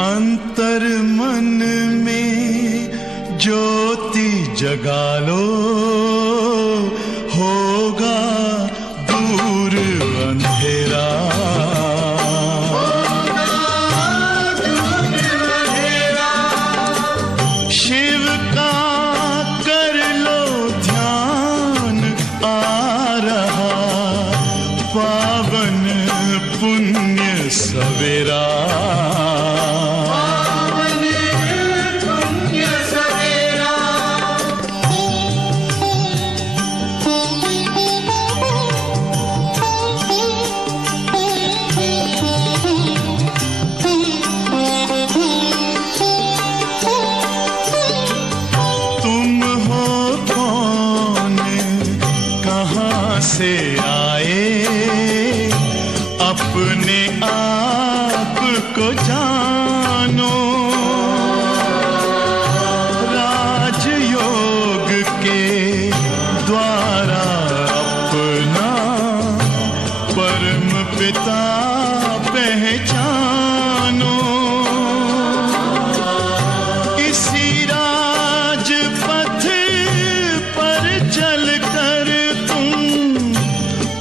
अंतर मन में ज्योति जगा लो, होगा दूर अंधेरा। शिव का कर लो ध्यान, आ रहा पावन पुण्य सवेरा। से आए अपने आप को जानो, राजयोग के द्वारा अपना परम पिता पहचानो। इसी राजपथ पर चलकर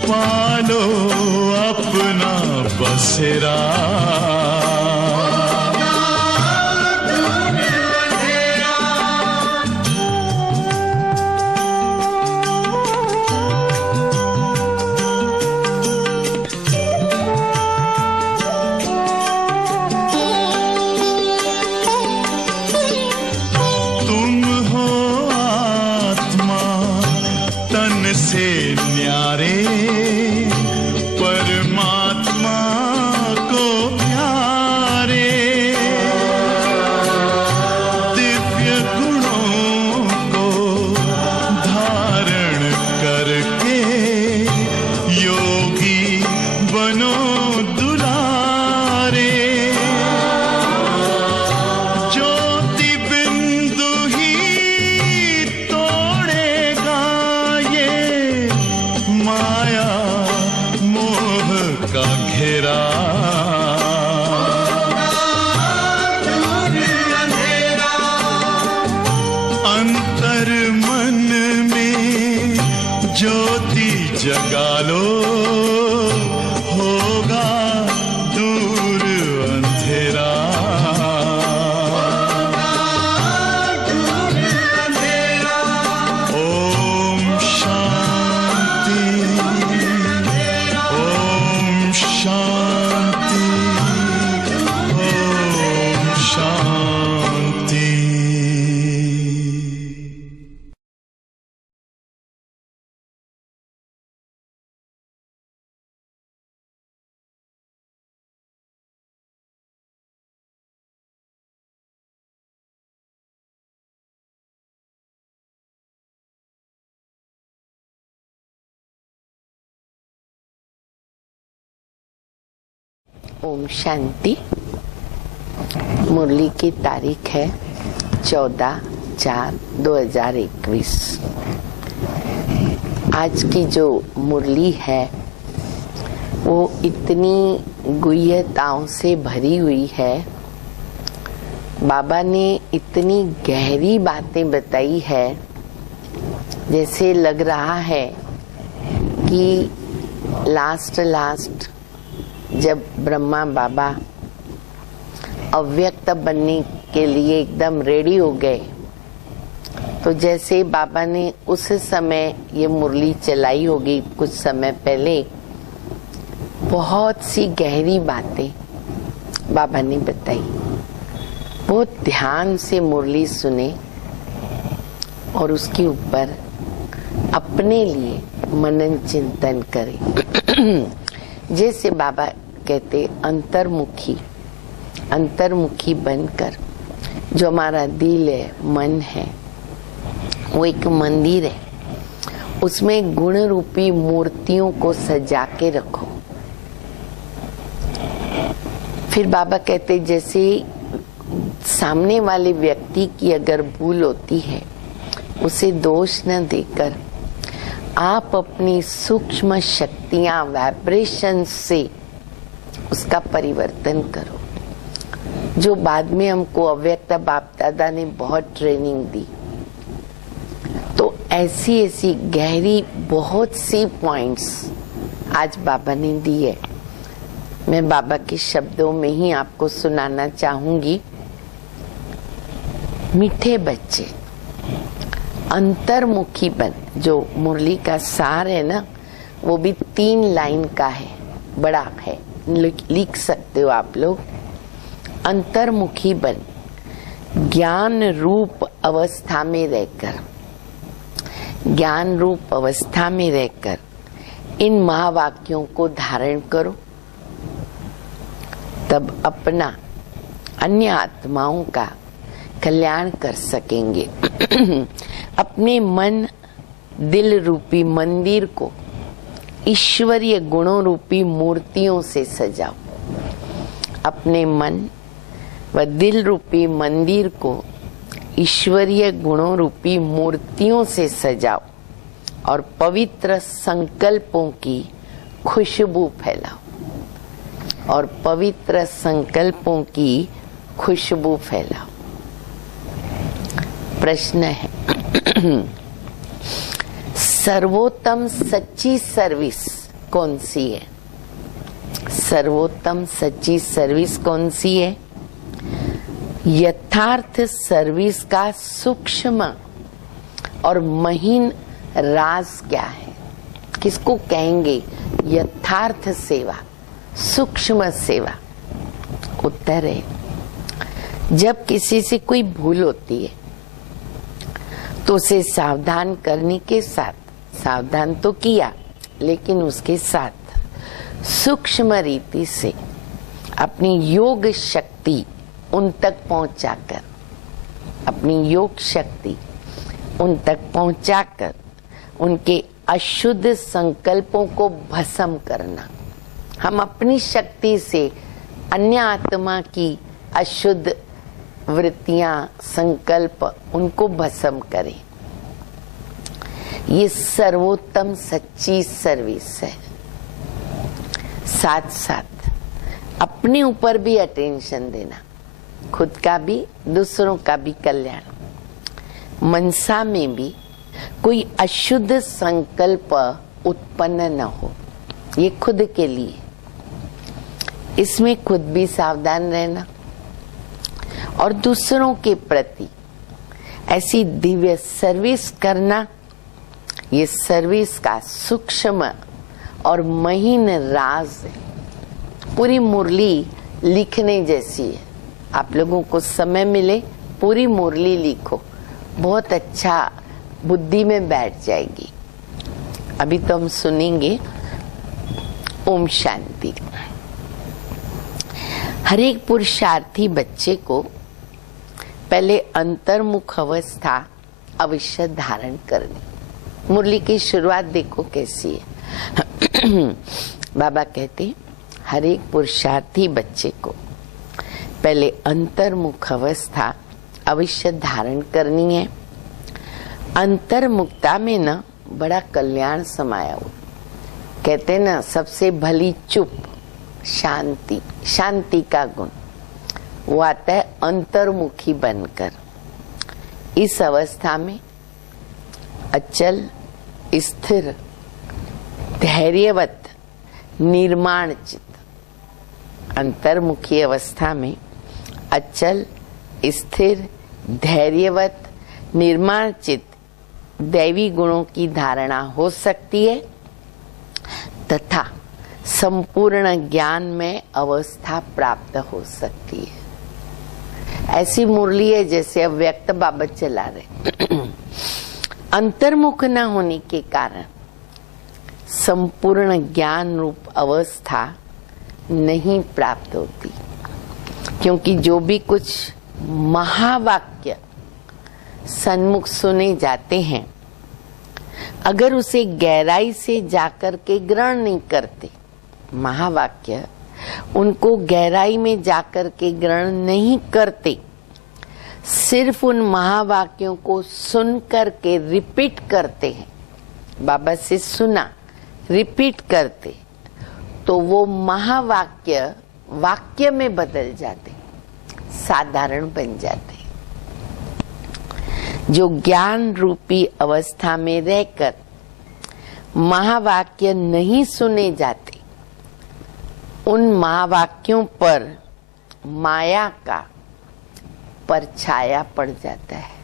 पालो अपना बसेरा। तुम हो आत्मा तन से न्यारे, परमात्मा को प्यारे। दिव्य गुणों को धारण करके योगी बनो दुलारे। ज्योति बिंदु ही तोड़ेगा ये माया का घेरा। अंतर मन में ज्योति जगा लो, होगा दूर अंधेरा। ओम शांति, शांति, ओम शांति। ओम शांति। मुरली की तारीख है 14/4/2021। आज की जो मुरली है वो इतनी गुह्यताओं से भरी हुई है। बाबा ने इतनी गहरी बातें बताई है, जैसे लग रहा है कि लास्ट जब ब्रह्मा बाबा अव्यक्त बनने के लिए एकदम रेडी हो गए, तो जैसे बाबा ने उस समय ये मुरली चलाई होगी कुछ समय पहले, बहुत सी गहरी बातें बाबा ने बताई। बहुत ध्यान से मुरली सुने और उसके ऊपर अपने लिए मनन चिंतन करें। जैसे बाबा कहते अंतर्मुखी बनकर जो हमारा दिल है, मन है, वो एक मंदिर है, उसमें गुण रूपी मूर्तियों को सजा के रखो। फिर बाबा कहते जैसे सामने वाले व्यक्ति की अगर भूल होती है, उसे दोष न देकर आप अपनी सूक्ष्म शक्तियां वाइब्रेशन से उसका परिवर्तन करो। जो बाद में हमको अव्यक्त बाप दादा ने बहुत ट्रेनिंग दी। तो ऐसी ऐसी गहरी बहुत सी पॉइंट्स आज बाबा ने दी है। मैं बाबा के शब्दों में ही आपको सुनाना चाहूंगी। मीठे बच्चे, अंतर्मुखी बन, जो मुरली का सार है ना, वो भी 3 लाइन का है, बड़ा है, लिख सकते हो आप लोग। अंतर्मुखी बन, ज्ञान रूप अवस्था में रहकर, ज्ञान रूप अवस्था में रहकर इन महावाक्यों को धारण करो, तब अपना अन्य आत्माओं का कल्याण कर सकेंगे। अपने मन दिल रूपी मंदिर को ईश्वरीय गुणों रूपी मूर्तियों से सजाओ। अपने मन व दिल रूपी मंदिर को ईश्वरीय गुणों रूपी मूर्तियों से सजाओ और पवित्र संकल्पों की खुशबू फैलाओ, और पवित्र संकल्पों की खुशबू फैलाओ। प्रश्न है, सर्वोत्तम सच्ची सर्विस कौन सी है? सर्वोत्तम सच्ची सर्विस कौन सी है? यथार्थ सर्विस का सूक्ष्म और महीन राज क्या है? किसको कहेंगे यथार्थ सेवा, सूक्ष्म सेवा? उत्तर है, जब किसी से कोई भूल होती है तो उसे सावधान करने के साथ, सावधान तो किया, लेकिन उसके साथ सूक्ष्म रीति से अपनी योग शक्ति उन तक पहुंचाकर, अपनी योग शक्ति उन तक पहुंचाकर उनके अशुद्ध संकल्पों को भस्म करना। हम अपनी शक्ति से अन्य आत्मा की अशुद्ध वृत्तियां, संकल्प, उनको भस्म करें। ये सर्वोत्तम सच्ची सर्विस है। साथ साथ अपने ऊपर भी अटेंशन देना, खुद का भी दूसरों का भी कल्याण। मनसा में भी कोई अशुद्ध संकल्प उत्पन्न न हो, ये खुद के लिए। इसमें खुद भी सावधान रहना और दूसरों के प्रति ऐसी दिव्य सर्विस करना। ये सर्विस का सूक्ष्म और महीन राज है। पूरी मुरली लिखने जैसी है। आप लोगों को समय मिले पूरी मुरली लिखो, बहुत अच्छा बुद्धि में बैठ जाएगी। अभी तो हम सुनेंगे ओम शांति। हर एक पुरुषार्थी बच्चे को पहले अंतर्मुख अवस्था अवश्य धारण करनी। मुरली की शुरुआत देखो कैसी है। बाबा कहते हर एक पुरुषार्थी बच्चे को पहले अंतर्मुख अवस्था अवश्य धारण करनी है। अंतर्मुखता में न बड़ा कल्याण समाया हुआ। कहते ना सबसे भली चुप, शांति, शांति का गुण वो आता है अंतर्मुखी बनकर। इस अवस्था में अचल, स्थिर, धैर्यवत, निर्माण चित्त। अंतर्मुखी अवस्था में अचल, स्थिर, धैर्यवत, निर्माण चित्त दैवी गुणों की धारणा हो सकती है तथा संपूर्ण ज्ञान में अवस्था प्राप्त हो सकती है। ऐसी मुरली है जैसे अब व्यक्त बाबा चला रहे। अंतर्मुख न होने के कारण संपूर्ण ज्ञान रूप अवस्था नहीं प्राप्त होती, क्योंकि जो भी कुछ महावाक्य सन्मुख सुने जाते हैं, अगर उसे गहराई से जाकर के ग्रहण नहीं करते, महावाक्य उनको गहराई में जाकर के ग्रहण नहीं करते, सिर्फ उन महावाक्यों को सुन करके रिपीट करते हैं, बाबा से सुना रिपीट करते, तो वो महावाक्य वाक्य में बदल जाते। साधारण बन जाते हैं। जो ज्ञान रूपी अवस्था में रहकर महावाक्य नहीं सुने जाते, उन महावाक्यों पर माया का परछाया पड़ जाता है।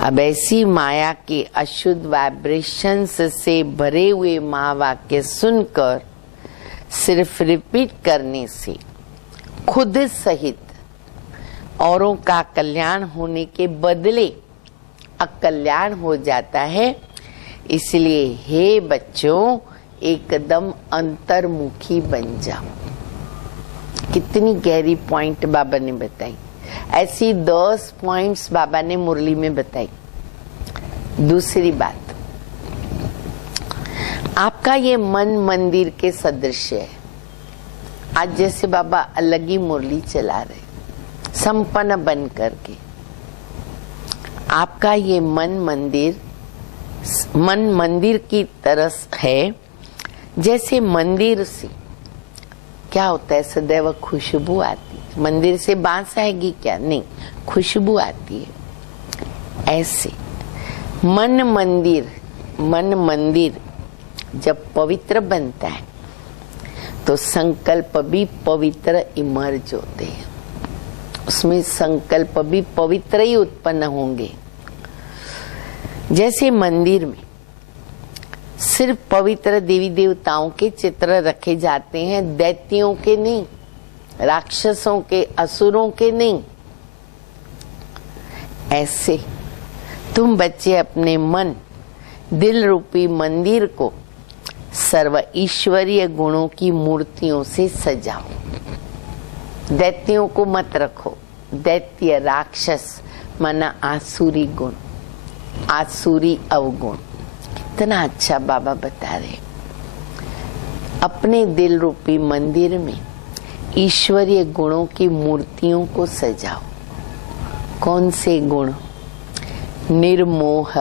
अब ऐसी माया के अशुद्ध वाइब्रेशंस से भरे हुए महावाक्य सुनकर सिर्फ रिपीट करने से खुद सहित औरों का कल्याण होने के बदले अकल्याण हो जाता है। इसलिए हे बच्चों, एकदम अंतर्मुखी बन जाओ। कितनी गहरी पॉइंट बाबा ने बताई। ऐसी 10 पॉइंट्स बाबा ने मुरली में बताई। दूसरी बात, आपका ये मन मंदिर के सदृश है। आज जैसे बाबा अलग ही मुरली चला रहे, संपन्न बन करके, आपका ये मन मंदिर की तरह है। जैसे मंदिर से क्या होता है, सदैव खुशबू आती है। मंदिर से बांस आएगी क्या? नहीं, खुशबू आती है। ऐसे मन मंदिर जब पवित्र बनता है तो संकल्प भी पवित्र इमर्ज होते हैं। उसमें संकल्प भी पवित्र ही उत्पन्न होंगे। जैसे मंदिर में सिर्फ पवित्र देवी देवताओं के चित्र रखे जाते हैं, दैत्यों के नहीं, राक्षसों के, असुरों के नहीं। ऐसे तुम बच्चे अपने मन दिल रूपी मंदिर को सर्व ईश्वरीय गुणों की मूर्तियों से सजाओ। दैत्यों को मत रखो। दैत्य राक्षस माना आसुरी गुण, आसुरी अवगुण। कितना अच्छा बाबा बता रहे। अपने दिल रूपी मंदिर में ईश्वरीय गुणों की मूर्तियों को सजाओ। कौन से गुण? निर्मोह,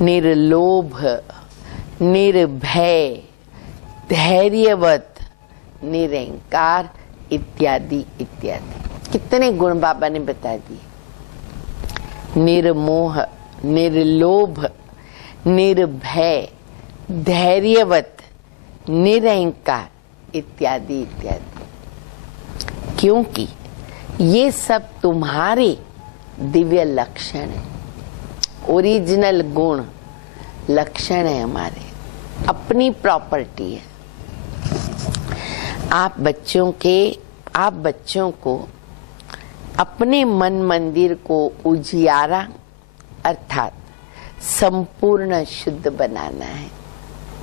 निर्लोभ, निर्भय, धैर्यवत, निरंकार इत्यादि इत्यादि। कितने गुण बाबा ने बता दिए। निर्मोह, निर्लोभ, निर्भय, धैर्यवत, निरंकार इत्यादि इत्यादि। क्योंकि ये सब तुम्हारे दिव्य लक्षण है, ओरिजिनल गुण लक्षण है, हमारे अपनी प्रॉपर्टी है। आप बच्चों को अपने मन मंदिर को उजियारा अर्थात संपूर्ण शुद्ध बनाना है।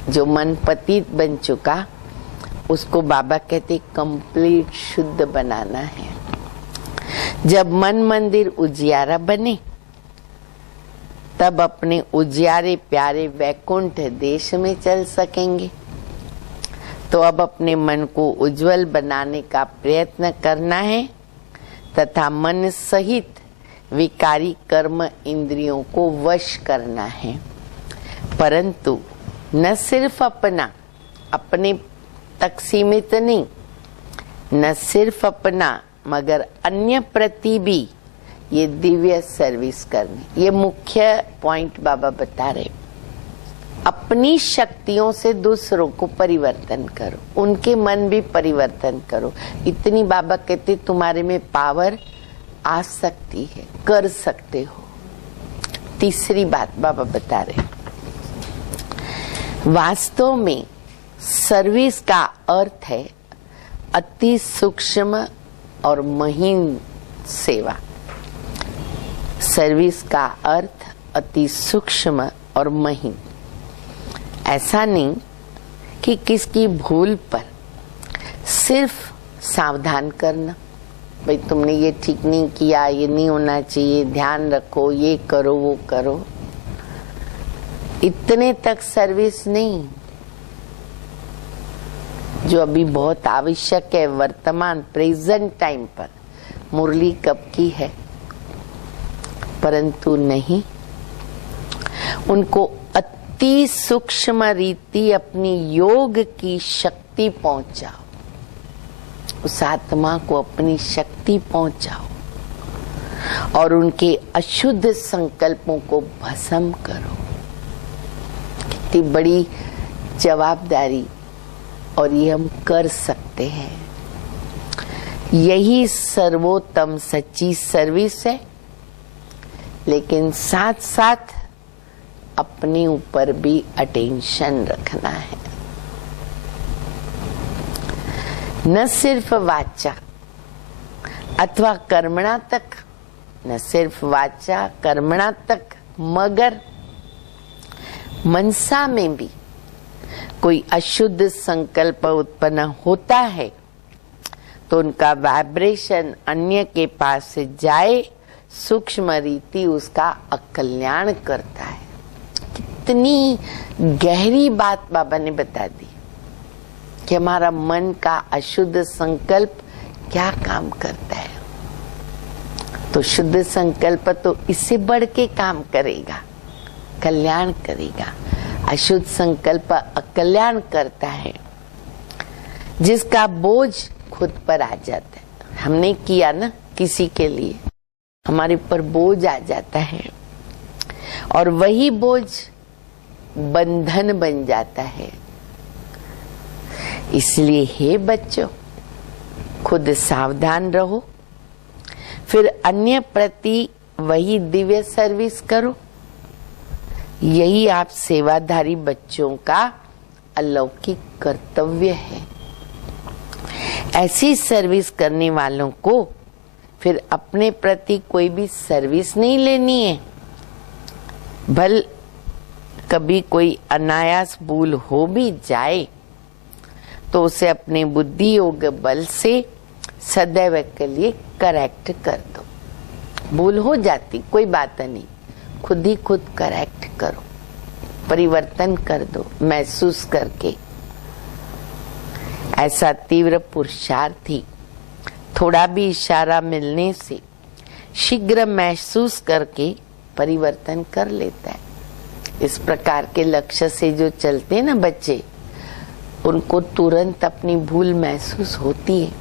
जो मन पतित बन चुका उसको बाबा कहते कंप्लीट शुद्ध बनाना है। जब मन मंदिर उजियारा बने तब अपने उजियारे प्यारे वैकुंठ देश में चल सकेंगे। तो अब अपने मन को उज्जवल बनाने का प्रयत्न करना है तथा मन सहित विकारी कर्म इंद्रियों को वश करना है। परंतु न सिर्फ अपने तक सीमित नहीं, न सिर्फ अपना मगर अन्य प्रति भी ये दिव्य सर्विस करनी। ये मुख्य पॉइंट बाबा बता रहे। अपनी शक्तियों से दूसरों को परिवर्तन करो, उनके मन भी परिवर्तन करो। इतनी बाबा कहते तुम्हारे में पावर आ सकती है, कर सकते हो। तीसरी बात बाबा बता रहे, वास्तव में सर्विस का अर्थ है अति सूक्ष्म और महीन सेवा। सर्विस का अर्थ अति सूक्ष्म और महीन। ऐसा नहीं कि किसकी भूल पर सिर्फ सावधान करना, भाई तुमने ये ठीक नहीं किया, ये नहीं होना चाहिए, ध्यान रखो, ये करो वो करो। इतने तक सर्विस नहीं, जो अभी बहुत आवश्यक है वर्तमान प्रेजेंट टाइम पर। मुरली कब की है, परंतु नहीं, उनको अति सूक्ष्म रीति अपनी योग की शक्ति पहुंचाओ। उस आत्मा को अपनी शक्ति पहुंचाओ और उनके अशुद्ध संकल्पों को भस्म करो। कितनी बड़ी जवाबदारी, और ये हम कर सकते हैं। यही सर्वोत्तम सच्ची सर्विस है, लेकिन साथ साथ अपने ऊपर भी अटेंशन रखना है। न सिर्फ वाचा अथवा कर्मणा तक, न सिर्फ वाचा कर्मणा तक, मगर मनसा में भी कोई अशुद्ध संकल्प उत्पन्न होता है तो उनका वाइब्रेशन अन्य के पास जाए, सूक्ष्म रीति उसका अकल्याण करता है। कितनी गहरी बात बाबा ने बता दी कि हमारा मन का अशुद्ध संकल्प क्या काम करता है। तो शुद्ध संकल्प तो इससे बढ़ के काम करेगा, कल्याण करेगा। अशुद्ध संकल्प अकल्याण करता है, जिसका बोझ खुद पर आ जाता है। हमने किया ना किसी के लिए, हमारे ऊपर बोझ आ जाता है और वही बोझ बंधन बन जाता है। इसलिए हे बच्चों, खुद सावधान रहो, फिर अन्य प्रति वही दिव्य सर्विस करो। यही आप सेवाधारी बच्चों का अलौकिक कर्तव्य है। ऐसी सर्विस करने वालों को फिर अपने प्रति कोई भी सर्विस नहीं लेनी है। भल कभी कोई अनायास भूल हो भी जाए तो उसे अपने बुद्धि योग बल से सदैव के लिए करेक्ट कर दो। भूल हो जाती कोई बात नहीं, खुद ही खुद करेक्ट करो, परिवर्तन कर दो महसूस करके। ऐसा तीव्र पुरुषार्थी थोड़ा भी इशारा मिलने से शीघ्र महसूस करके परिवर्तन कर लेता है। इस प्रकार के लक्ष्य से जो चलते हैं ना बच्चे, उनको तुरंत अपनी भूल महसूस होती है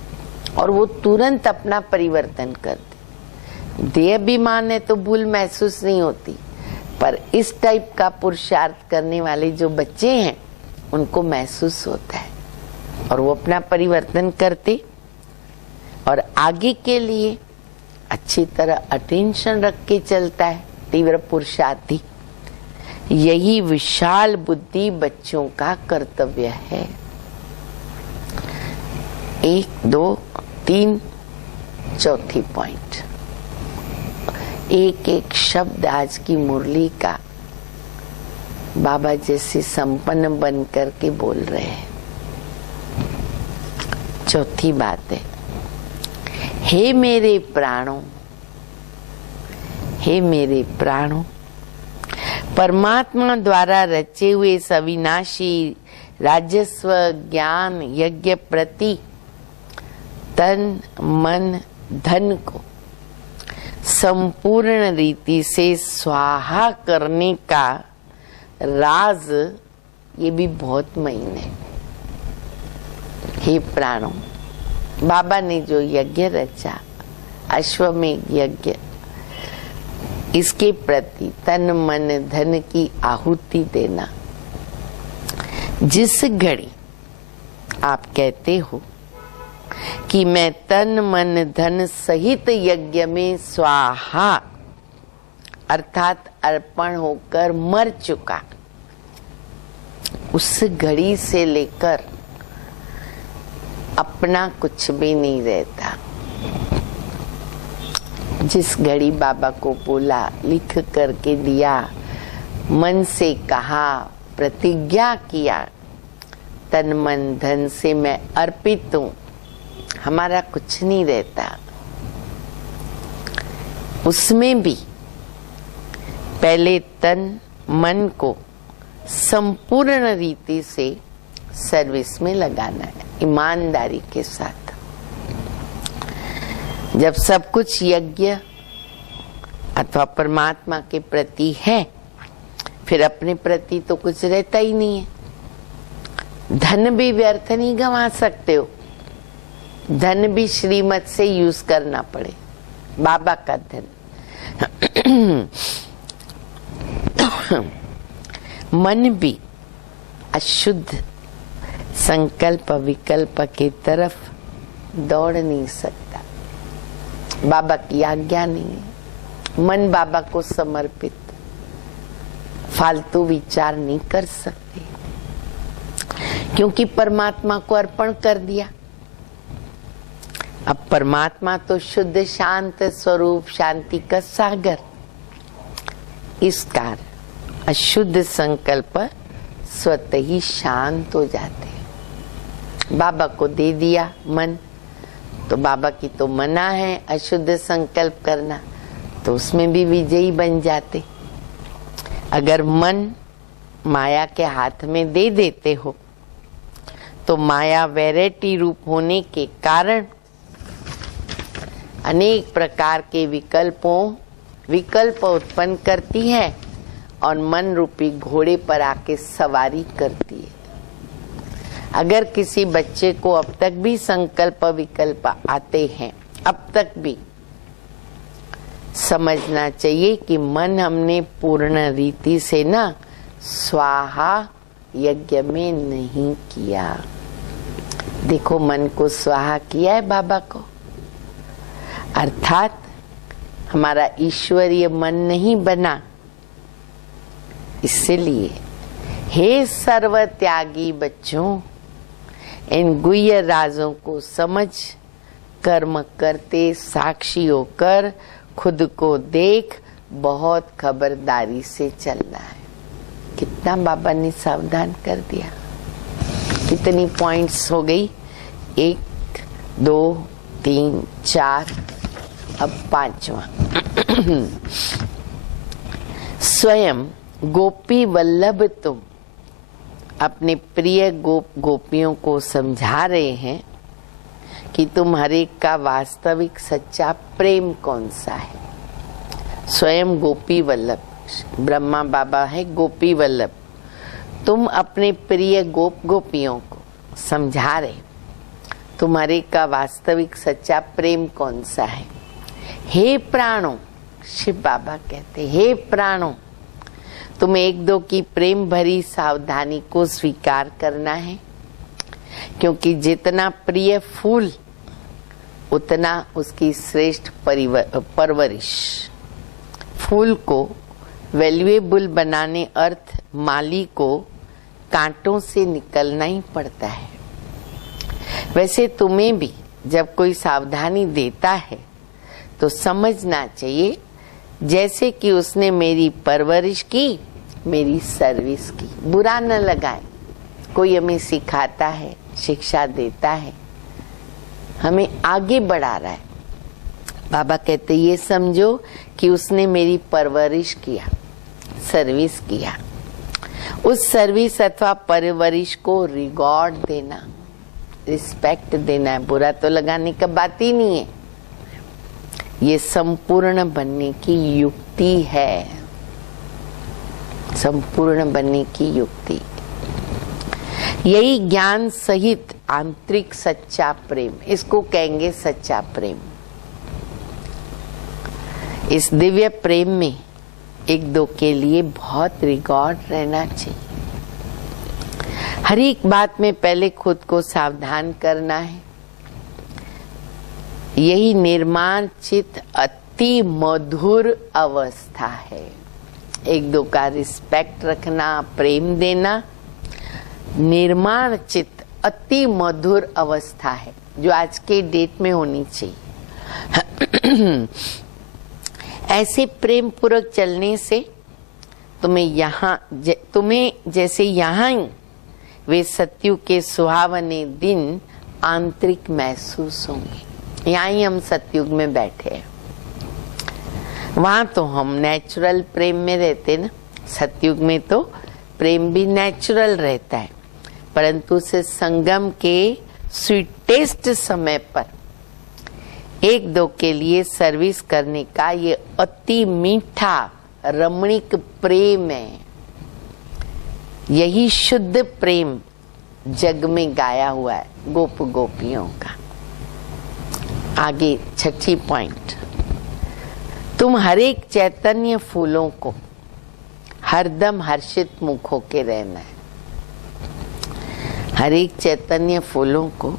और वो तुरंत अपना परिवर्तन करते। देहाभिमान है तो भूल महसूस नहीं होती, पर इस टाइप का पुरुषार्थ करने वाले जो बच्चे हैं उनको महसूस होता है और वो अपना परिवर्तन करते और आगे के लिए अच्छी तरह अटेंशन रख के चलता है तीव्र पुरुषार्थी। यही विशाल बुद्धि बच्चों का कर्तव्य है। 1, 2, 3 चौथी पॉइंट। एक एक शब्द आज की मुरली का बाबा जैसे संपन्न बन करके बोल रहे हैं। चौथी बात है, हे मेरे प्राणों, हे मेरे प्राणों, परमात्मा द्वारा रचे हुए इस अविनाशी राजस्व ज्ञान यज्ञ प्रति तन मन धन को संपूर्ण रीति से स्वाहा करने का राज ये भी बहुत महीन है। हे प्राणों, बाबा ने जो यज्ञ रचा, अश्वमेध यज्ञ, इसके प्रति तन मन धन की आहुति देना। जिस घड़ी आप कहते हो कि मैं तन मन धन सहित यज्ञ में स्वाहा अर्थात अर्पण होकर मर चुका, उस घड़ी से लेकर अपना कुछ भी नहीं रहता। जिस घड़ी बाबा को बोला, लिख करके दिया, मन से कहा, प्रतिज्ञा किया, तन मन धन से मैं अर्पित हूं, हमारा कुछ नहीं रहता। उसमें भी पहले तन मन को संपूर्ण रीति से सर्विस में लगाना है, ईमानदारी के साथ। जब सब कुछ यज्ञ अथवा परमात्मा के प्रति है, फिर अपने प्रति तो कुछ रहता ही नहीं है। धन भी व्यर्थ नहीं गंवा सकते हो, धन भी श्रीमत से यूज करना पड़े, बाबा का धन। मन भी अशुद्ध संकल्प विकल्प की तरफ दौड़ नहीं सकता, बाबा की आज्ञा नहीं है। मन बाबा को समर्पित, फालतू विचार नहीं कर सकते, क्योंकि परमात्मा को अर्पण कर दिया। अब परमात्मा तो शुद्ध शांत स्वरूप, शांति का सागर। इस कारण अशुद्ध संकल्प स्वतः ही शांत हो जाते हैं। बाबा को दे दिया मन, तो बाबा की तो मना है अशुद्ध संकल्प करना, तो उसमें भी विजयी बन जाते। अगर मन माया के हाथ में दे देते हो तो माया वैरायटी रूप होने के कारण अनेक प्रकार के विकल्प उत्पन्न करती है और मन रूपी घोड़े पर आके सवारी करती है। अगर किसी बच्चे को अब तक भी संकल्प विकल्प आते हैं, अब तक भी समझना चाहिए कि मन हमने पूर्ण रीति से ना स्वाहा यज्ञ में नहीं किया। देखो मन को स्वाहा किया है बाबा को, अर्थात हमारा ईश्वरीय मन नहीं बना। इसलिए हे सर्व त्यागी बच्चों, इन गुह्य राजों को समझ कर्म करते साक्षी होकर खुद को देख बहुत खबरदारी से चलना है। कितना बाबा ने सावधान कर दिया। कितनी पॉइंट्स हो गई? 1 2 3 4, अब 5वां। स्वयं गोपी वल्लभ तुम अपने प्रिय गोपियों को समझा रहे हैं कि तुम हरेक का वास्तविक सच्चा प्रेम कौन सा है। स्वयं गोपी वल्लभ, ब्रह्मा बाबा है गोपी वल्लभ। तुम अपने प्रिय गोपियों को समझा रहे, तुम्हारे का वास्तविक सच्चा प्रेम कौन सा है। हे प्राणों, शिव बाबा कहते, हे प्राणों, तुम एक दो की प्रेम भरी सावधानी को स्वीकार करना है, क्योंकि जितना प्रिय फूल उतना उसकी श्रेष्ठ परवरिश। फूल को वैल्यूएबल बनाने अर्थ माली को कांटों से निकलना ही पड़ता है। वैसे तुम्हें भी जब कोई सावधानी देता है तो समझना चाहिए जैसे कि उसने मेरी परवरिश की, मेरी सर्विस की। बुरा न लगाए। कोई हमें सिखाता है, शिक्षा देता है, हमें आगे बढ़ा रहा है। बाबा कहते ये समझो कि उसने मेरी परवरिश किया, सर्विस किया। उस सर्विस अथवा परवरिश को रिगॉर्ड देना, रिस्पेक्ट देना है। बुरा तो लगाने का बात ही नहीं है। ये संपूर्ण बनने की युक्ति है, संपूर्ण बनने की युक्ति। यही ज्ञान सहित आंतरिक सच्चा प्रेम, इसको कहेंगे सच्चा प्रेम। इस दिव्य प्रेम में एक दो के लिए बहुत रिकॉर्ड रहना चाहिए। हर एक बात में पहले खुद को सावधान करना है। यही निर्माण चित्त अति मधुर अवस्था है। एक दो का रिस्पेक्ट रखना, प्रेम देना, निर्माण चित्त अति मधुर अवस्था है जो आज के डेट में होनी चाहिए। ऐसे प्रेम पूर्वक चलने से तुम्हें जैसे यहाँ ही वे सत्युग के सुहावने दिन आंतरिक महसूस होंगे। यहाँ ही हम सत्युग में बैठे हैं, वहां तो हम नेचुरल प्रेम में रहते ना। सत्युग में तो प्रेम भी नेचुरल रहता है, परंतु से संगम के स्वीटेस्ट समय पर एक दो के लिए सर्विस करने का ये अति मीठा रमणीक प्रेम है। यही शुद्ध प्रेम जग में गाया हुआ है गोप गोपियों का। आगे छठी पॉइंट, तुम हर एक चैतन्य फूलों को हरदम हर्षित मुख होके रहना है। हर एक चैतन्य फूलों को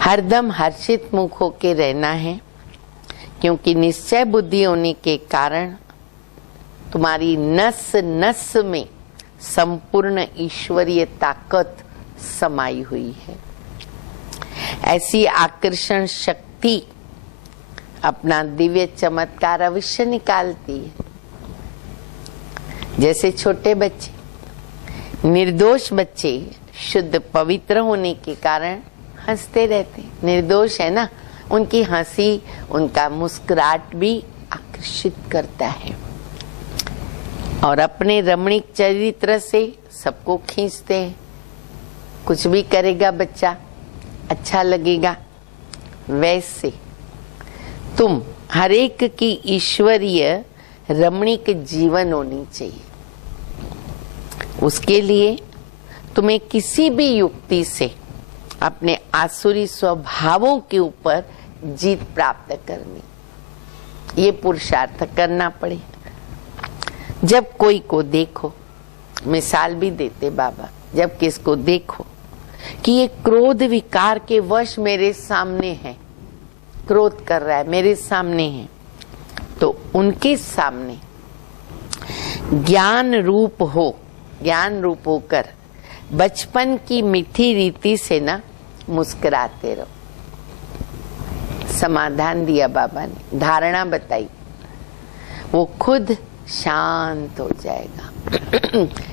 हरदम हर्षित मुख होके रहना है, क्योंकि निश्चय बुद्धि होने के कारण तुम्हारी नस नस में संपूर्ण ईश्वरीय ताकत समाई हुई है। ऐसी आकर्षण शक्ति अपना दिव्य चमत्कार अवश्य निकालती है। जैसे छोटे बच्चे, निर्दोष बच्चे शुद्ध पवित्र होने के कारण हंसते रहते, निर्दोष है ना, उनकी हंसी, उनका मुस्कुराहट भी आकर्षित करता है और अपने रमणीक चरित्र से सबको खींचते हैं। कुछ भी करेगा बच्चा अच्छा लगेगा। वैसे तुम हर एक की ईश्वरीय रमणीक जीवन होनी चाहिए। उसके लिए तुम्हें किसी भी युक्ति से अपने आसुरी स्वभावों के ऊपर जीत प्राप्त करनी, ये पुरुषार्थ करना पड़े। जब कोई को देखो, मिसाल भी देते बाबा, जब किसको देखो कि ये क्रोध विकार के वश मेरे सामने है, क्रोध कर रहा है, मेरे सामने है, तो उनके सामने ज्ञान रूप हो, ज्ञान रूप होकर बचपन की मीठी रीति से ना मुस्कुराते रहो। समाधान दिया बाबा ने, धारणा बताई, वो खुद शांत हो जाएगा,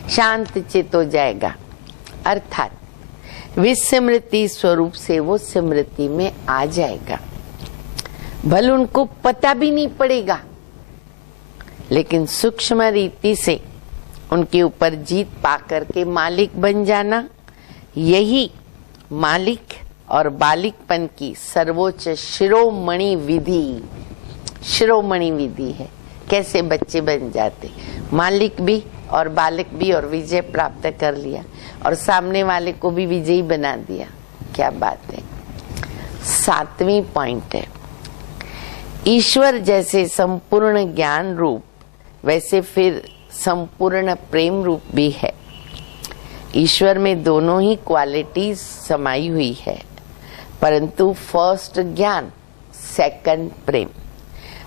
शांत चित हो जाएगा, अर्थात विस्मृति स्वरूप से वो स्मृति में आ जाएगा। भले उनको पता भी नहीं पड़ेगा, लेकिन सूक्ष्म रीति से उनके ऊपर जीत पाकर के मालिक बन जाना, यही मालिक और बालिकपन की सर्वोच्च शिरोमणि विधि, शिरोमणि विधि है। कैसे बच्चे बन जाते, मालिक भी और बालक भी, और विजय प्राप्त कर लिया और सामने वाले को भी विजयी बना दिया। क्या बात है। 7वीं पॉइंट है, ईश्वर जैसे संपूर्ण ज्ञान रूप, वैसे फिर संपूर्ण प्रेम रूप भी है। ईश्वर में दोनों ही क्वालिटीज समाई हुई है, परंतु फर्स्ट ज्ञान, सेकंड प्रेम।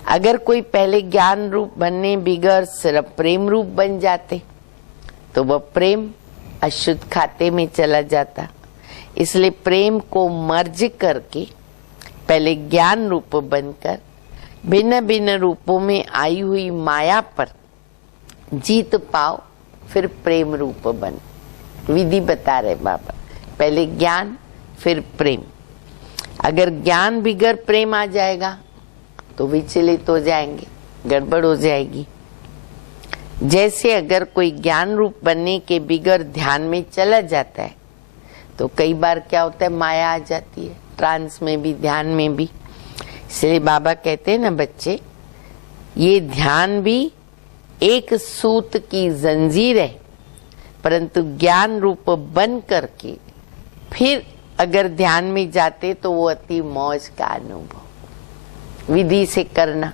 अगर कोई पहले ज्ञान रूप बनने बिगड़ सिर्फ प्रेम रूप बन जाते तो वह प्रेम अशुद्ध खाते में चला जाता। इसलिए प्रेम को मर्ज करके पहले ज्ञान रूप बनकर भिन्न भिन्न रूपों में आई हुई माया पर जीत पाओ, फिर प्रेम रूप बन। विधि बता रहे बाबा, पहले ज्ञान फिर प्रेम। अगर ज्ञान बिगड़ प्रेम आ जाएगा तो विचलित हो जाएंगे, गड़बड़ हो जाएगी। जैसे अगर कोई ज्ञान रूप बनने के बिगड़ ध्यान में चला जाता है तो कई बार क्या होता है, माया आ जाती है, ट्रांस में भी ध्यान में भी। इसलिए बाबा कहते हैं ना बच्चे, ये ध्यान भी एक सूत की जंजीर है, परंतु ज्ञान रूप बन करके फिर अगर ध्यान में जाते तो वो अति मौज का अनुभव। विधि से करना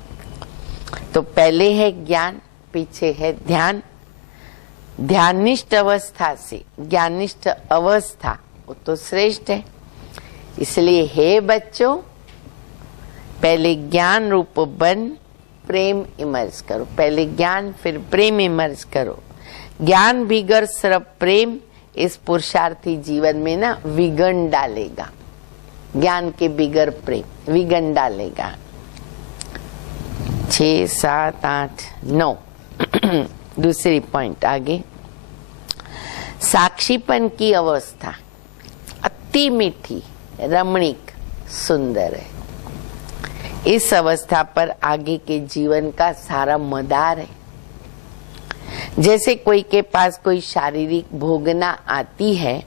तो पहले है ज्ञान, पीछे है ध्यान। ध्यानिष्ठ अवस्था से ज्ञानिष्ठ अवस्था वो तो श्रेष्ठ है। इसलिए हे बच्चों, पहले ज्ञान रूप बन प्रेम इमर्ज करो। पहले ज्ञान फिर प्रेम इमर्ज करो। ज्ञान बिगड़ सिर्फ प्रेम इस पुरुषार्थी जीवन में ना विघन डालेगा। ज्ञान के बिगड़ प्रेम विघन डालेगा। 6, 7, 8, 9 दूसरी पॉइंट आगे, साक्षीपन की अवस्था अति मीठी, रमणीक, सुंदर है। इस अवस्था पर आगे के जीवन का सारा मदार है। जैसे कोई के पास कोई शारीरिक भोगना आती है,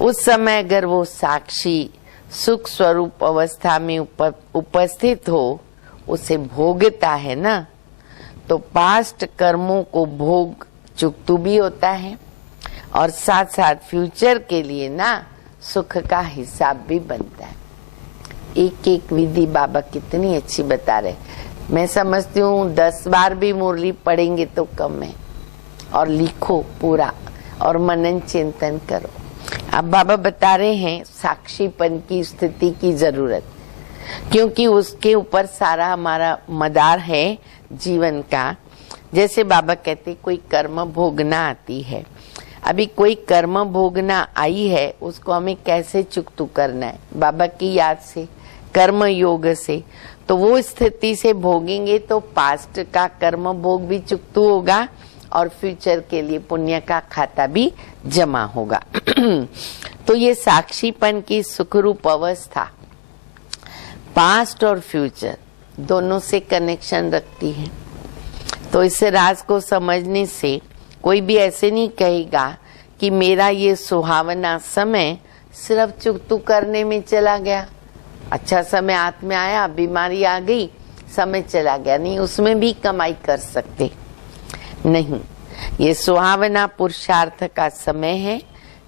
उस समय अगर वो साक्षी सुख स्वरूप अवस्था में उपस्थित हो, उसे भोगता है ना, तो पास्ट कर्मों को भोग चुकतू भी होता है और साथ साथ फ्यूचर के लिए ना सुख का हिसाब भी बनता है। एक एक विधि बाबा कितनी अच्छी बता रहे। मैं समझती हूँ 10 बार भी मुरली पढ़ेंगे तो कम है। और लिखो पूरा और मनन चिंतन करो। अब बाबा बता रहे हैं साक्षीपन की स्थिति की जरूरत, क्योंकि उसके ऊपर सारा हमारा मदार है जीवन का। जैसे बाबा कहते कोई कर्म भोगना आती है, अभी कोई कर्म भोगना आई है, उसको हमें कैसे चुकतू करना है? बाबा की याद से, कर्म योग से। तो वो स्थिति से भोगेंगे तो पास्ट का कर्म भोग भी चुकतू होगा और फ्यूचर के लिए पुण्य का खाता भी जमा होगा। तो ये साक्षीपन की सुखरूप अवस्था पास्ट और फ्यूचर दोनों से कनेक्शन रखती है। तो इस राज को समझने से कोई भी ऐसे नहीं कहेगा कि मेरा ये सुहावना समय सिर्फ चुकतू करने में चला गया, अच्छा समय हाथ में आया, बीमारी आ गई, समय चला गया। नहीं, उसमें भी कमाई कर सकते। नहीं, ये सुहावना पुरुषार्थ का समय है,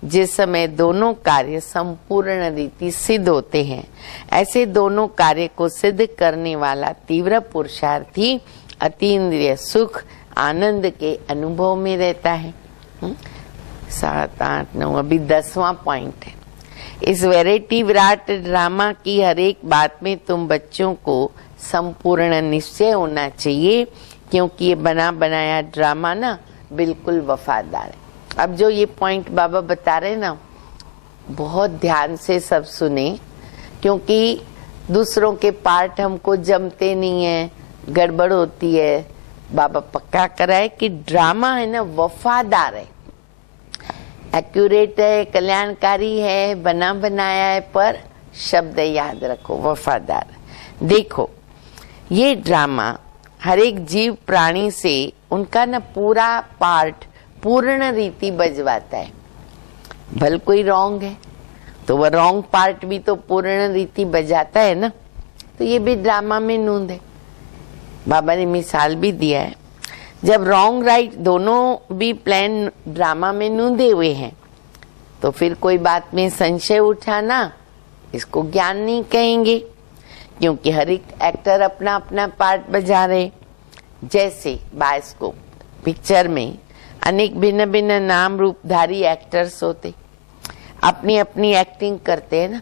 जिस समय दोनों कार्य संपूर्ण रीति सिद्ध होते हैं। ऐसे दोनों कार्य को सिद्ध करने वाला तीव्र पुरुषार्थी अतीन्द्रिय सुख आनंद के अनुभव में रहता है। 7, 8, 9 अभी 10वां पॉइंट है। इस वैरायटी विराट ड्रामा की हर एक बात में तुम बच्चों को संपूर्ण निश्चय होना चाहिए, क्योंकि ये बना बनाया ड्रामा ना बिल्कुल वफादार है। अब जो ये पॉइंट बाबा बता रहे ना, बहुत ध्यान से सब सुने, क्योंकि दूसरों के पार्ट हमको जमते नहीं है, गड़बड़ होती है। बाबा पक्का कराए कि ड्रामा है ना वफादार है, एक्यूरेट है, कल्याणकारी है, बना बनाया है, पर शब्द याद रखो, वफादार। देखो ये ड्रामा हर एक जीव प्राणी से उनका ना पूरा पार्ट पूर्ण रीति बजवाता है। भल कोई रॉन्ग है तो वह रॉन्ग पार्ट भी तो पूर्ण रीति बजाता है ना। तो ये भी ड्रामा में नूंद है। बाबा ने मिसाल भी दिया है, जब रॉन्ग राइट दोनों भी प्लान ड्रामा में नूंदे हुए हैं तो फिर कोई बात में संशय उठाना, इसको ज्ञान नहीं कहेंगे, क्योंकि हर एक एक्टर अपना अपना पार्ट बजा रहे। जैसे बायोस्कोप पिक्चर में अनेक भिन्न भिन्न नाम रूपधारी एक्टर्स होते, अपनी अपनी एक्टिंग करते हैं ना।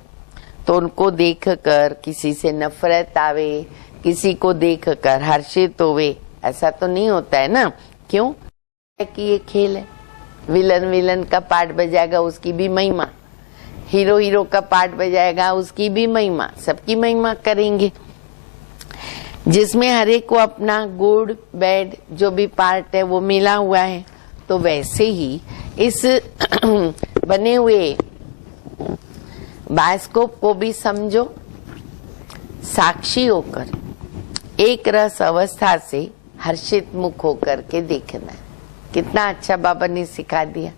तो उनको देखकर किसी से नफरत आवे, किसी को देखकर हर्षित होवे, ऐसा तो नहीं होता है ना। क्यों? कि ये खेल है। विलन विलन का पार्ट बजाएगा, उसकी भी महिमा, हीरो हीरो का पार्ट बजाएगा, उसकी भी महिमा, सबकी महिमा करेंगे, जिसमें हर एक को अपना गुड बैड जो भी पार्ट है वो मिला हुआ है। तो वैसे ही इस बने हुए बायोस्कोप को भी समझो, साक्षी होकर एक रस अवस्था से हर्षित मुख होकर के देखना है। कितना अच्छा बाबा ने सिखा दिया।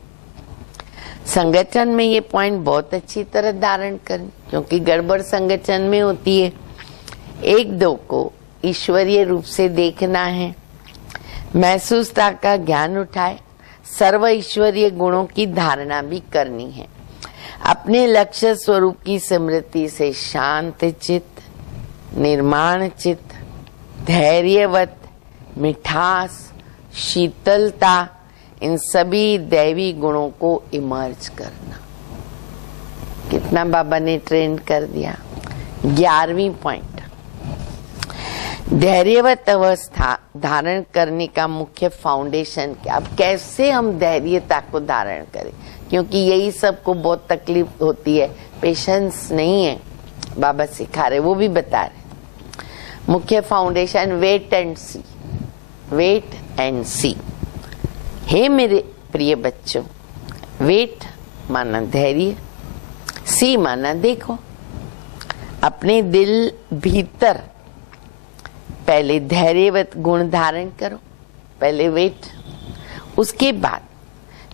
संगठन में ये पॉइंट बहुत अच्छी तरह धारण करनी, क्योंकि गड़बड़ संगठन में होती है। एक दो को ईश्वरीय रूप से देखना है, महसूसता का ज्ञान उठाए, सर्व ईश्वरीय गुणों की धारणा भी करनी है। अपने लक्ष्य स्वरूप की स्मृति से शांत चित्त, निर्माण चित्त, धैर्यवत, मिठास, शीतलता, इन सभी दैवी गुणों को इमर्ज करना। कितना बाबा ने ट्रेन कर दिया। 11वीं पॉइंट, धैर्यवत अवस्था धारण करने का मुख्य फाउंडेशन क्या। अब कैसे हम धैर्यता को धारण करें, क्योंकि यही सबको बहुत तकलीफ होती है, पेशेंस नहीं है। बाबा सिखा रहे, वो भी बता रहे। मुख्य foundation wait and see, wait and see. हे मेरे प्रिय बच्चों, वेट माना धैर्य, सी माना देखो। अपने दिल भीतर पहले धैर्यवत गुण धारण करो, पहले वेट, उसके बाद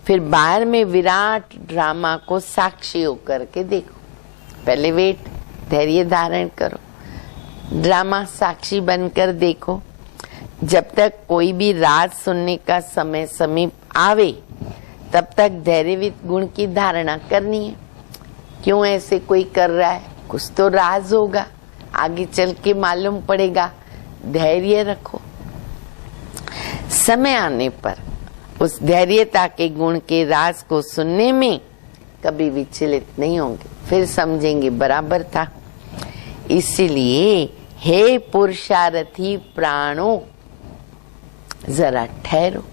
फिर बाहर में विराट ड्रामा को साक्षी होकर के देखो। पहले वेट, धैर्य धारण करो, ड्रामा साक्षी बनकर देखो। जब तक कोई भी राज सुनने का समय समीप आवे, तब तक धैर्यवित गुण की धारणा करनी है। क्यों ऐसे कोई कर रहा है, कुछ तो राज होगा, आगे चल के मालूम पड़ेगा। धैर्य रखो, समय आने पर उस धैर्यता के गुण के राज को सुनने में कभी विचलित नहीं होंगे, फिर समझेंगे बराबर था। इसलिए हे पुरुषार्थी प्राणों, जरा ठहरो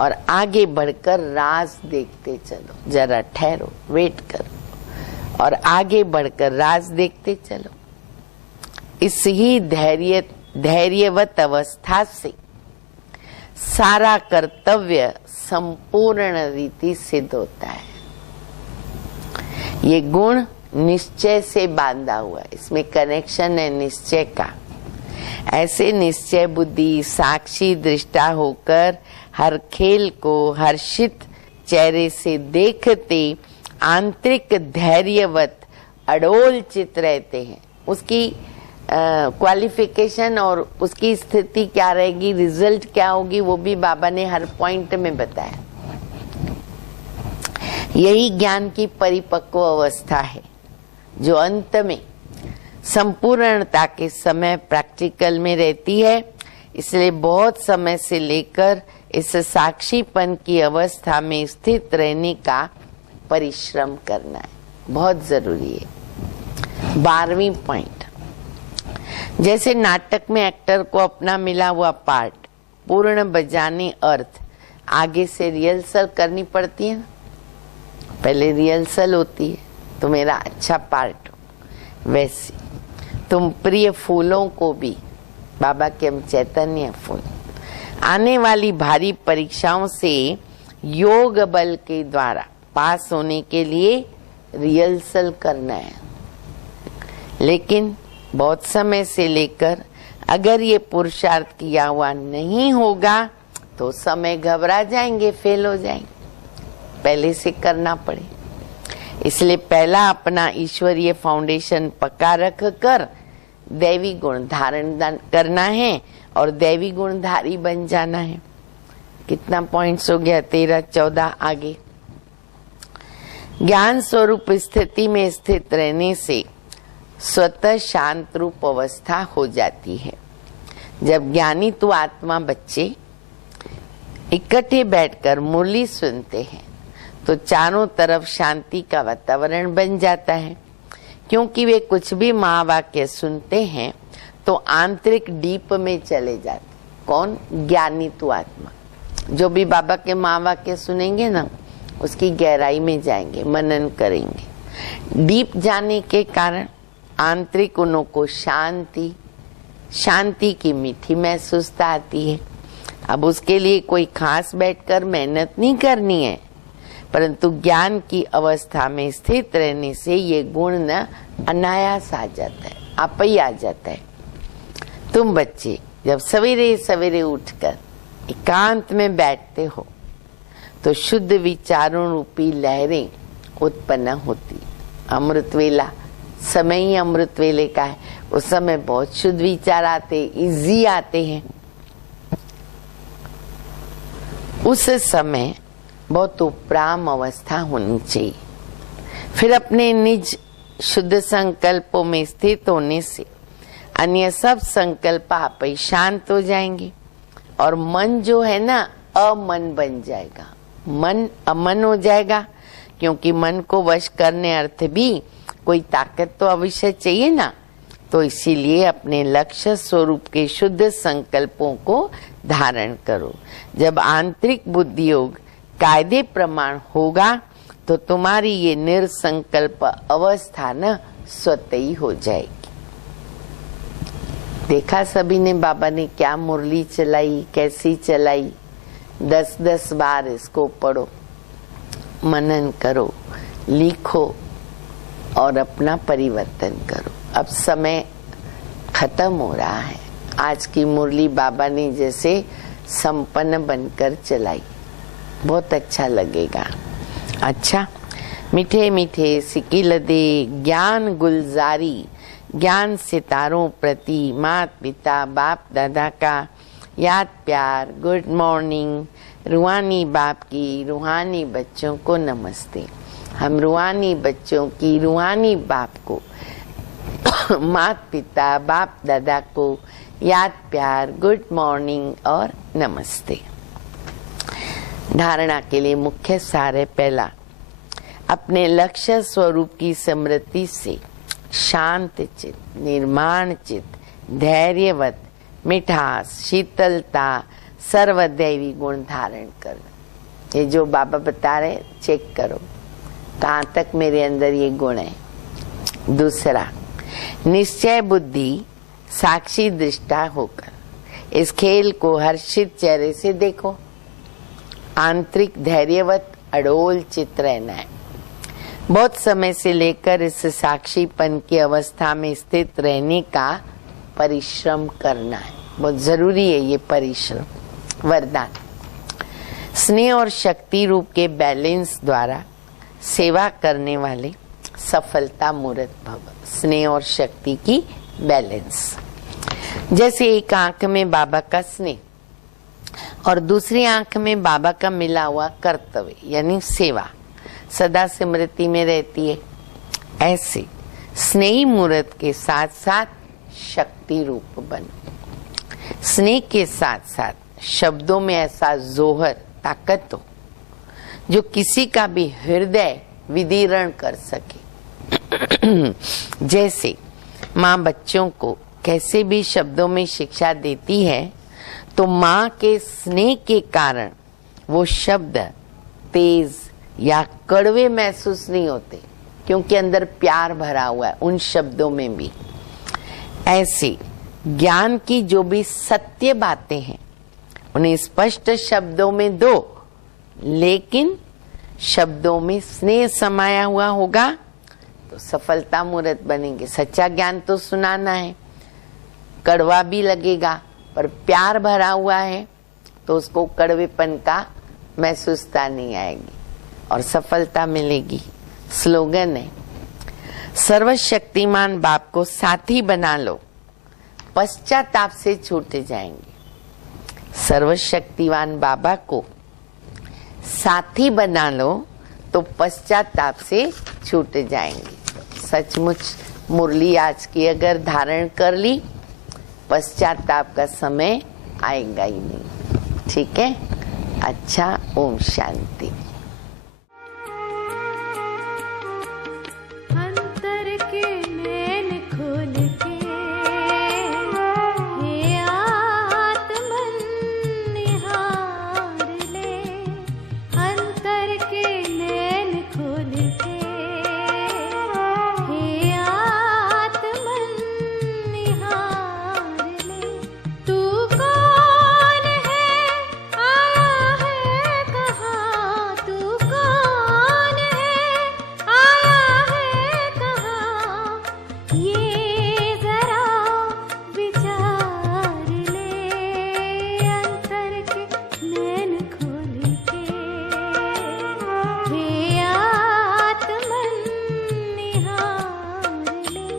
और आगे बढ़कर राज देखते चलो। जरा ठहरो, वेट करो और आगे बढ़कर राज देखते चलो। इस ही धैर्यवत अवस्था से सारा कर्तव्य संपूर्ण रीति सिद्ध होता है। ये गुण निश्चय से बांधा हुआ है, इसमें कनेक्शन है निश्चय का। ऐसे निश्चय बुद्धि साक्षी दृष्टा होकर हर खेल को हर्षित चेहरे से देखते आंतरिक धैर्यवत अडोल चित रहते हैं। उसकी क्वालिफिकेशन और उसकी स्थिति क्या रहेगी, रिजल्ट क्या होगी, वो भी बाबा ने हर पॉइंट में बताया। यही ज्ञान की परिपक्व अवस्था है जो अंत में संपूर्णता के समय प्रैक्टिकल में रहती है। इसलिए बहुत समय से लेकर इस साक्षीपन की अवस्था में स्थित रहने का परिश्रम करना है, बहुत जरूरी है। 12वीं पॉइंट, जैसे नाटक में एक्टर को अपना मिला हुआ पार्ट पूर्ण बजाने अर्थ आगे से रिहर्सल करनी पड़ती है। पहले रिहर्सल होती है तो मेरा अच्छा पार्ट हो। वैसे तुम प्रिय फूलों को भी, बाबा के हम चैतन्य फूल, आने वाली भारी परीक्षाओं से योग बल के द्वारा पास होने के लिए रिहर्सल करना है। लेकिन बहुत समय से लेकर अगर ये पुरुषार्थ किया हुआ नहीं होगा तो समय घबरा जाएंगे, फेल हो जाएंगे। पहले से करना पड़े। इसलिए पहला अपना ईश्वरीय फाउंडेशन पक्का रख कर दैवी गुण धारण करना है और दैवी गुणधारी बन जाना है। कितना पॉइंट्स हो गया, 13, 14 आगे। ज्ञान स्वरूप स्थिति में स्थित रहने से स्वतः शांत रूप अवस्था हो जाती है। जब ज्ञानी तो आत्मा बच्चे इकट्ठे बैठकर मुरली सुनते हैं तो चारों तरफ शांति का वातावरण बन जाता है। क्योंकि वे कुछ भी महावाक्य सुनते हैं तो आंतरिक डीप में चले जाते। कौन? ज्ञानी तो आत्मा। जो भी बाबा के महावाक्य सुनेंगे ना, उसकी गहराई में जाएंगे, मनन करेंगे। डीप जाने के कारण आंतरिक उन्हों को शांति की मीठी महसूसता आती है। अब उसके लिए कोई खास बैठकर मेहनत नहीं करनी है, परंतु ज्ञान की अवस्था में स्थित रहने से ये गुण न अनायास आ जाता है, आप ही आ जाता है। तुम बच्चे जब सवेरे सवेरे उठकर एकांत में बैठते हो तो शुद्ध विचारों रूपी लहरें उत्पन्न होती। अमृत वेला समय ही अमृत वेले का है। उस समय बहुत शुद्ध विचार आते, इजी आते हैं। उस समय बहुत उपराम अवस्था होनी चाहिए। फिर अपने निज शुद्ध संकल्पों में स्थित होने से अन्य सब संकल्प आप ही शांत हो जाएंगे और मन जो है ना अमन बन जाएगा। मन अमन हो जाएगा, क्योंकि मन को वश करने अर्थ भी कोई ताकत तो अवश्य चाहिए ना। तो इसीलिए अपने लक्ष्य स्वरूप के शुद्ध संकल्पों को धारण करो। जब आंतरिक बुद्धि योग कायदे प्रमाण होगा तो तुम्हारी ये निर्संकल्प अवस्था न स्वतः ही हो जाएगी। देखा सभी ने बाबा ने क्या मुरली चलाई, कैसी चलाई। 10-10 बार इसको पढ़ो, मनन करो, लिखो और अपना परिवर्तन करो। अब समय खत्म हो रहा है। आज की मुरली बाबा ने जैसे संपन्न बनकर चलाई, बहुत अच्छा लगेगा। अच्छा, मीठे मीठे सिक्की लदे ज्ञान गुलजारी, ज्ञान सितारों प्रति माता पिता बाप दादा का याद प्यार, गुड मॉर्निंग। रूहानी बाप की रूहानी बच्चों को नमस्ते। हम रूहानी बच्चों की रूहानी बाप को माता पिता बाप दादा को याद प्यार, गुड मॉर्निंग और नमस्ते। धारणा के लिए मुख्य सार है, पहला, अपने लक्ष्य स्वरूप की स्मृति से शांत चित, निर्माण चित, धैर्यवत, मिठास, शीतलता, सर्वदैवी गुण धारण कर। ये जो बाबा बता रहे, चेक करो कहाँ तक मेरे अंदर ये गुण है। दूसरा, निश्चय बुद्धि साक्षी दृष्टा होकर इस खेल को हर्षित चेहरे से देखो। आंतरिक धैर्यवत अडोल चित रहना है। बहुत समय से लेकर इस साक्षीपन की अवस्था में स्थित रहने का परिश्रम करना है। बहुत जरूरी है ये परिश्रम। वरदान, स्नेह और शक्ति रूप के बैलेंस द्वारा सेवा करने वाले सफलता मूर्त भव। स्नेह और शक्ति की बैलेंस, जैसे एक आंख में बाबा का स्नेह और दूसरी आंख में बाबा का मिला हुआ कर्तव्य यानी सेवा सदा स्मृति में रहती है। ऐसे स्नेही मूर्त के साथ साथ शक्ति रूप बनो। स्नेह के साथ साथ शब्दों में ऐसा जोहर, ताकत हो जो किसी का भी हृदय विदीर्ण कर सके। जैसे माँ बच्चों को कैसे भी शब्दों में शिक्षा देती है, तो माँ के स्नेह के कारण वो शब्द तेज या कड़वे महसूस नहीं होते, क्योंकि अंदर प्यार भरा हुआ है उन शब्दों में भी। ऐसे ज्ञान की जो भी सत्य बातें हैं उन्हें स्पष्ट शब्दों में दो, लेकिन शब्दों में स्नेह समाया हुआ होगा तो सफलता मूर्त बनेंगे। सच्चा ज्ञान तो सुनाना है, कड़वा भी लगेगा, पर प्यार भरा हुआ है तो उसको कड़वेपन का महसूसता नहीं आएगी और सफलता मिलेगी। स्लोगन है, सर्वशक्तिमान बाप को साथी बना लो, पश्चाताप से छूट जाएंगे। सर्वशक्तिवान बाबा को साथी बना लो तो पश्चाताप से छूट जाएंगे। सचमुच मुरली आज की अगर धारण कर ली, पश्चाताप का समय आएगा ही नहीं। ठीक है, अच्छा, ओम शांति। अंतर के नैन खोल के हे आत्मन निहार ले। अंतर के नैन खोल के हे आत्मन निहार ले। तू कौन है, आया है कहाँ? तू कौन है, आया है कहाँ? ये जरा विचार ले। अंतर के नैन खोल के हे आत्मन निहार ले।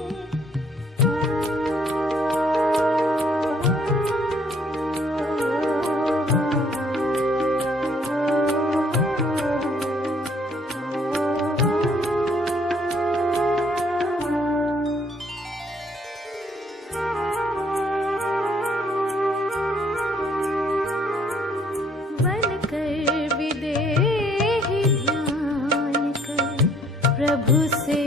बनकर विदेही ध्यान कर प्रभु से